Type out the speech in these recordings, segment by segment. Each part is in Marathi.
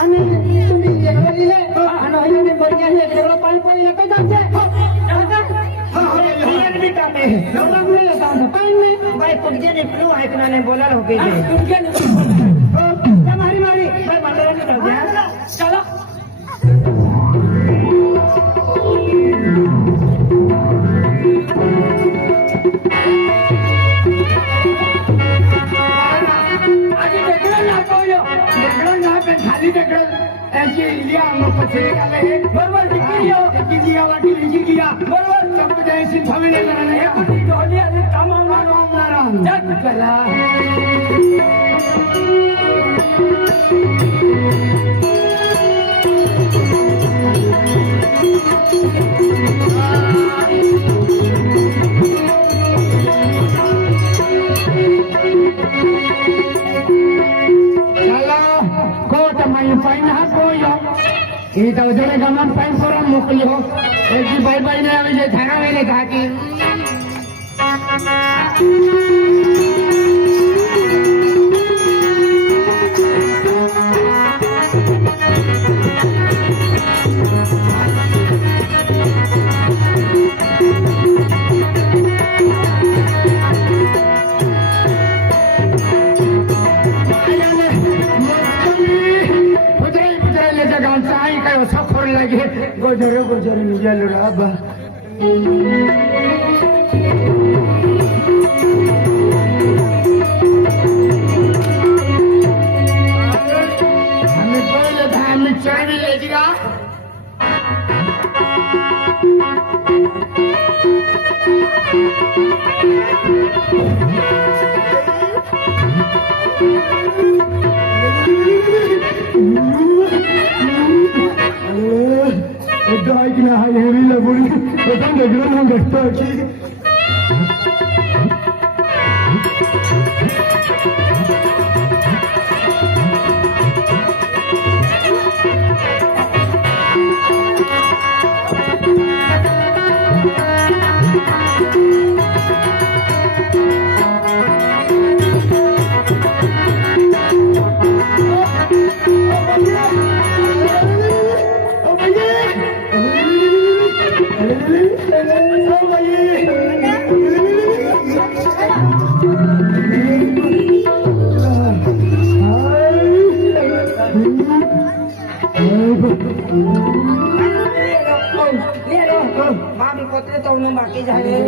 आणि तुम्ही लेकरं दिले आणि अहिले बरगे आहे लेकरं पाणी पाणी येतं जाते भाई तुमचे निपलू ऐकणार नाही बोलायला होते मारी मारी चला खाली ढकल त्यांची लिया मग पछे आले बरोबर लिया वाटी लिया बरोबर सब जैसी फमिले करने ढोली आणि कामावणार जग कला ये तो जोड़े गमन पैन पर मोकली हो एक जी भाई भाई ने अभी जो थाना में कहा कि गोजरे गोजरे निजा लड़ा बा हमें पहले था हमें चाय भी ले दिया Dagna hai heavy laburi, betul betul orang gasta ki. मामी पत्र तोडून बाकी झाले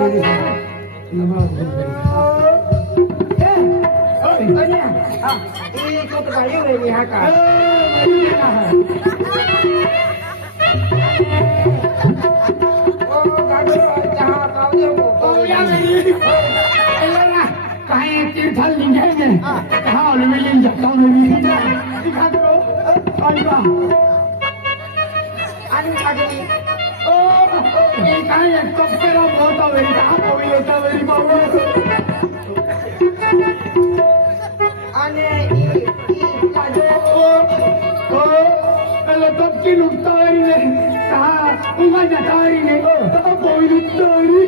गाडी वेगळी हा का काही तीर्थाल निघायचे हा मिळून जातो आणि काय कप्पेरा मोठा वेळी हा पोळी होता वेळी बाबा आणि तपकी लुटतावरी नाही हा उमा जातावरी नाही पोळी लुटतावरी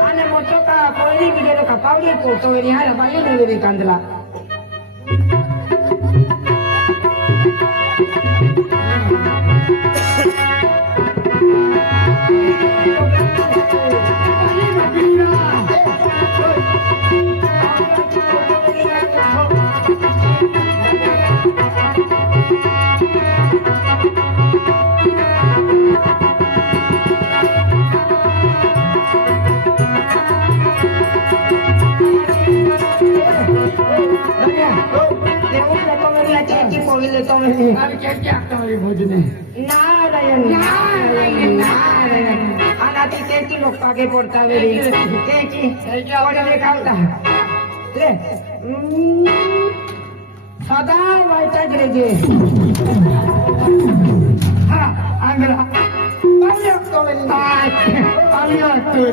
आणि मोठं का पोळी गेलो का पावडी पोटो ह्याला बाई नाही कांदला भोजने नारायण नारायण नारायण आणि ते लोक पागे पडता वेळी वडील खावता ले सदा वाईटा गिरेजे हा आंगला पाणी असतो पाणी असतो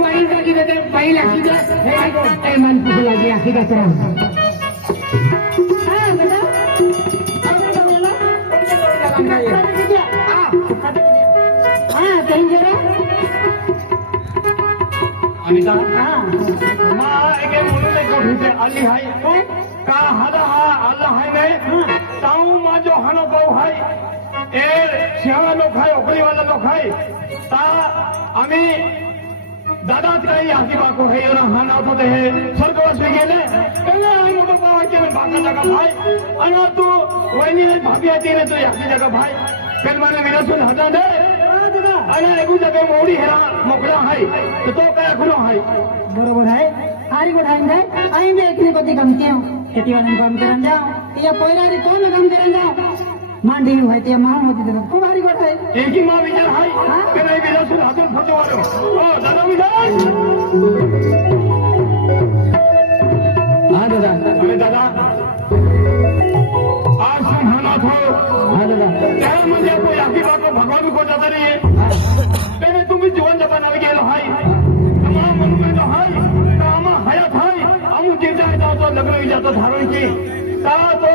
वही जागी देते पहिला किती हे मन कुठे लागली आखी कसं अनिता हा मा एके म्हणून एक गोठीचे आली हाय का हादा हा आला हाय नाही ताऊ मा जो हानो पाऊ हाय ए शियाळा लोक हाय ओकळीवाला लोक हाय ता आम्ही दादाच काही हाती बाको है ना हा नाव होते है स्वर्गवास में गेले पहले आम्ही मोठं पावायचे बाका जगा भाई आणि तू वहिनी भाभी आती ने तो याची जगा भाई फिर मैंने विरासुन हटा दे आणि एकू जगे मोडी हेरा मोकळा हाय तर तो काय खुलो हाय बरोबर आहे आरी गोठाईन जाय आई बे एकने कति काम कियो खेतीवाला काम करन जाओ या पोयरारी कोण काम करन जाओ मांडी होय ते मां होती तर खूप आरी गोठाई एकी मा विचार हाय की नाही विरासुन हातून फटवालो ओ दादा विचार हाँ दादा अरे दादा आज संभाना था हाँ दादा त्या म्हणजे कोई आखी बाको भगवान को जाता नहीं है पहले तुम्ही जीवन जपानाला गेलो हाय तमाम मनुष्य जो हाय कामा हयात हाय आमू जे जाय तो लग्न विचारतो धारण की ता तो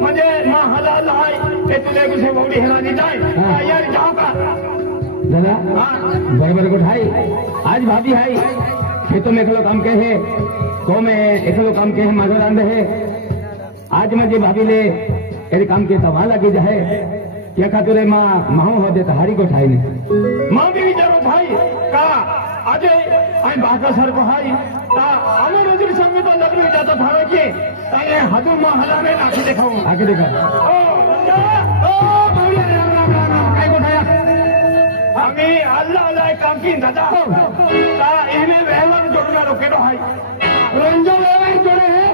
म्हणजे मा हलाल हाय ते तुले कुठे बौडी हेला नहीं जाय यार जाओ का दादा हाँ बराबर को ढाई आज भाभी हाई खेतों में एकलो काम के है को में एकलो काम के है माधव रांधे है आज मुझे भाभी ले एरे काम के तवा लगी जाए क्या खातिर माँ माहू हो देता हारी को ठाई ने मां भी विचारो भाई का अजय आणि बाका सारखं हाय ता आम्ही रोजी संगीत लग्न विचारतो धारण की आणि हातून मा हला नाही नाखी देखाऊ आके देखा काय गोठाया आम्ही अल्लाह अल्लाह काम की दादा ता इने व्यवहार जोडना रोकेलो हाय रंजो व्यवहार जोड़े है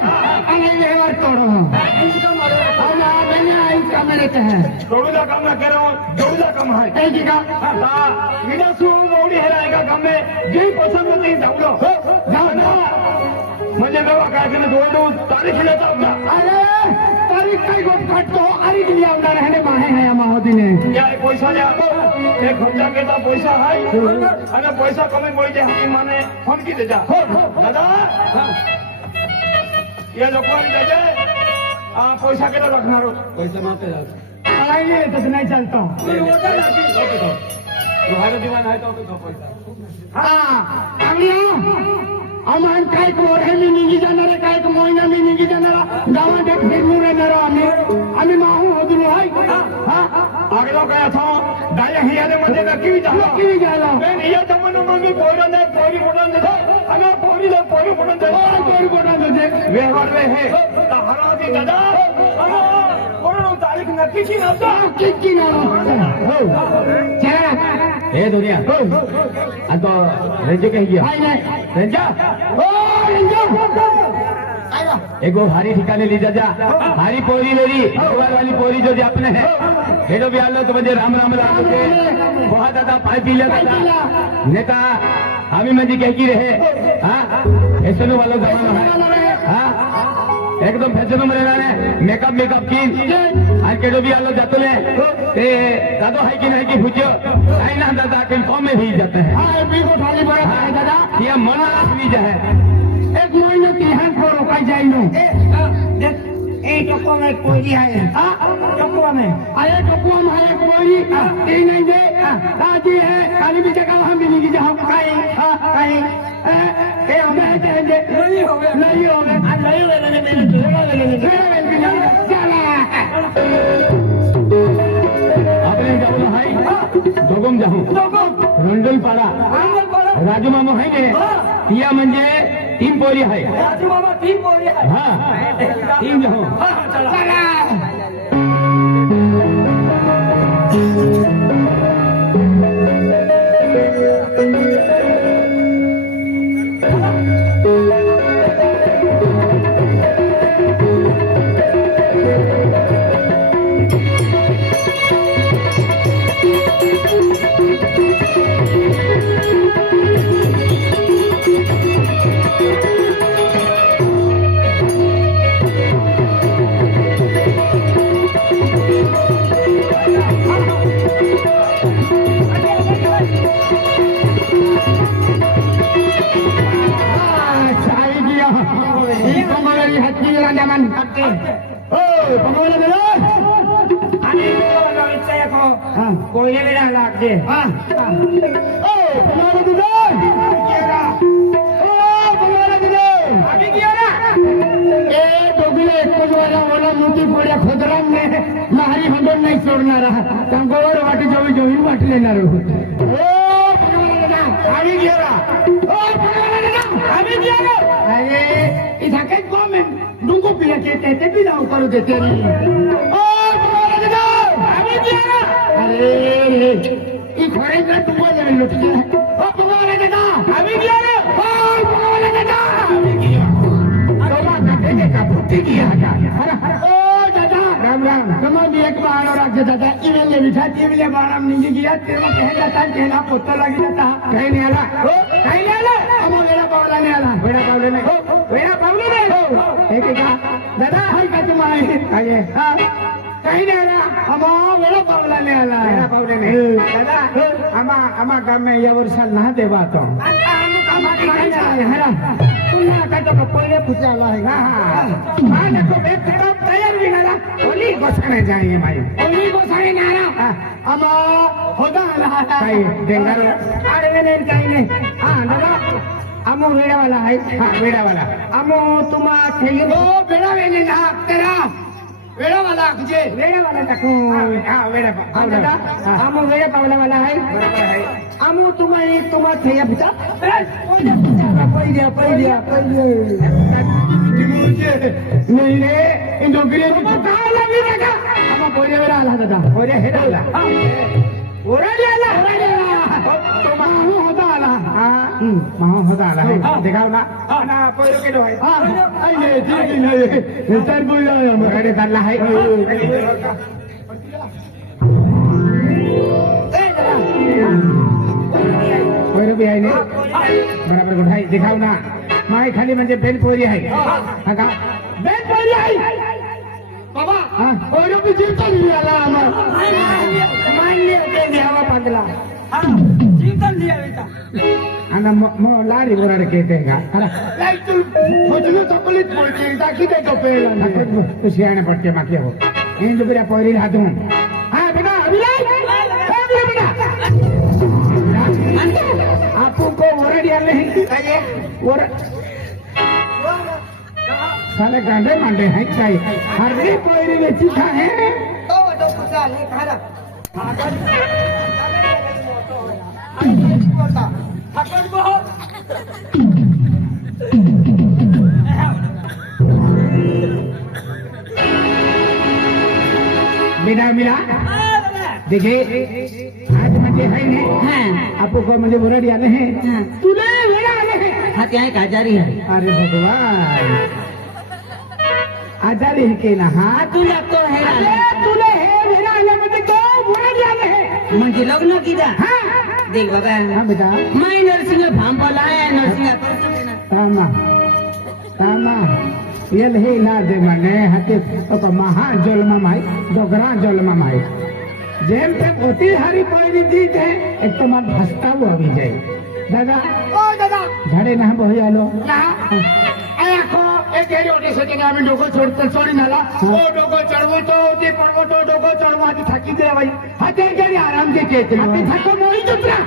आणि व्यवहार तोड़ो हम आपने आई काम लेते हैं जोडूला काम ना करो जोडूला काम हाय ऐ की का ता विनासू मोडी हेरायका काम में जे पसंद ते जाऊलो जाऊ ना म्हणजे बाबा काय केलं दोन तारीखला जाऊ ना अरे तारीख काय गोट काटतो आरी गेली आवणार है माहे है माहोदीने या पैसा द्या ते खर्चा केता पैसा हाय आणि पैसा कमी मोईचे हाती माने फोन की देजा दादा या लोकांनी त्याचे पैसा केला लागणार पैसा मारते आलाय तसं नाही चालतो तुम्हारा दीवान है तो पैसा हा आम्ही आम्हाला काय मोठे मी निघी जाणार काय महिना मी निघी जाणार गावात फिरून येणार आम्ही माहू होतो हाय आगलो काय था दाया हियाने मध्ये नक्की झाला किती गेलो पण या जमाना मध्ये पोरं नाही पोरी मोठा नाही आणि पोरीला पोरी मोठा नाही कोण कोण होते व्यवहार रे हे हरा दी दादा कोण तारीख नक्की की नव्हता किती हो ए दुनिया अब तो रेंजो कही गया काय नाही रेंजा ओ रंजो एगो भारी ठिकाने ली जा भारी पोरी मेरी परिवार वाली पोरी जो अपने है हेडो भी आलो तो म्हणजे राम राम राम के बहुत ज्यादा पाई पी लिया था नेता आम्ही म्हणजे काय की रहे हाँ ऐसे वालों जमाना है हाँ एकदम फैशन में रहना मेकअप की आज केडो भी आलो जातो ले ते दादो है कि नहीं कि भुजो आई ना दादा के कौम में भी जाते हैं हाय मी को थाली बड़ा है दादा ये मना भी है एक महीने की है को रोका जाएंगे ए टको में कोई है हां टको में अरे टको में है कोई ये नहीं दे राजी है खाली भी जगह हम भी नहीं जाओ खाए खाए ए हमें कहेंगे नहीं होवे नहीं होवे नहीं होवे मेरे चला आपने जाओ हाय दोगम जाऊ रंडल पाडा राजू मामा है ने तिया म्हणजे 3 पोरी आहे राजू बाबा 3 पोरी आहे हाँ 3 जाऊ चला कोयले लागते गवर वाटी जोवी वाटी लेणार ओ भगवान दादा आम्ही गेला ओ भगवान दादा आम्ही गेलो अरे इथं काही कॉमेंट डुंगू पिया येते ते बी जाऊ करू देते रे ओ भगवान दादा आम्ही गेला अरे ई खरे का तुम्हाला लुटते ओ भगवान दादा आम्ही गेलो ओ भगवान दादा आम्ही गेलो का बुद्धि किया ओ दादा राम राम तुम्हारी एक बार और आगे दादा इवेले बिठा दिए बाराम नहीं गया तेरे को कह जाता कहना पोता लगी जाता कहीं नहीं आला हो कहीं नहीं आला हम वेड़ा पावला नहीं आला वेड़ा पावले नहीं हो वेड़ा पावले नहीं हो एक का दादा हाय का तुम्हारे आइए हां कहीं नहीं आला हम वेड़ा पावला नहीं आला वेड़ा पावले नहीं दादा हमा गाम में ये वर्षाल ना देवा तो तुमने कहा तो पहले पूछा है हां देखो एक किताब तैयार भी करा ओली बसने जाएंगे भाई ओली बसने ना रहा हम होदा रहा भाई डेंगर अरे नहीं कहीं नहीं हां दादा हम वेड़ा वाला है हां वेड़ा वाला हम तुम थे वो वेड़ा वेले ना तेरा वेड़ा वाला तुझे वेड़ा वाला तक हां वेड़ा दादा हम वेड़ा पावला वाला है बराबर है हम तुम थे पिता नहीं रे इन डोंगरी में कहाँ लगी लगा हम बोले वेरा आला दादा बोले हेरा आला ओरा आला तो माहू होता आला हां माहू होता आला है दिखाओ ना ना पोरो के है हां आइए ठीक है सर बोल रहा है मेरे दादा है पोरो भी है ने बराबर गुठाई दिखाओ ना माय खाली म्हणजे बेल पोरी आहे हा का बेल पोरी आहे बाबा हां पोरो भी जीवता नहीं आला मान लिया के देवा पागला हां जीवता नहीं आला ana mo lari borar ke tenga ala like tu hojlo topolit porti taki te topela na tu siane patte makia ho endo pura poiri hadun ha bena abilai bena आपको ओरा दिया नहीं आइए ओरा साले गांडे मांडे हैं चाहिए हर भी पोरी में चिखा है तो पूछा ले खाना बिना मिला देखिए आज मुझे है नहीं हाँ आपको मुझे बोरा दिया नहीं हाँ तूने मेरा आले है हाँ क्या है काजारी है अरे भगवान आजारी है के ना हाँ तूने तो है अरे तूने है मेरा आले मुझे तो बोरा दिया है मुझे लग्न किया हाँ देख बाबा हाँ बेटा मैं नरसिंह भाम बोला है नरसिंह तामा तामा ये नहीं ना दे मने हते तो महा जलमा माई डोगरा जलमा माई जेम तेम होती हरी पहली दी थे एक तो मन हंसता हुआ भी जाए दादा ओ दादा झाड़े ना बही आलो ना आखो एक एरी ओटी से के आमी डोको छोड़ते छोड़ी नाला ओ डोको चढ़वो तो ओती पड़वो तो डोको चढ़वो आती थकी दे भाई हते के आराम के कहते हाथी थको मोई चुप रहा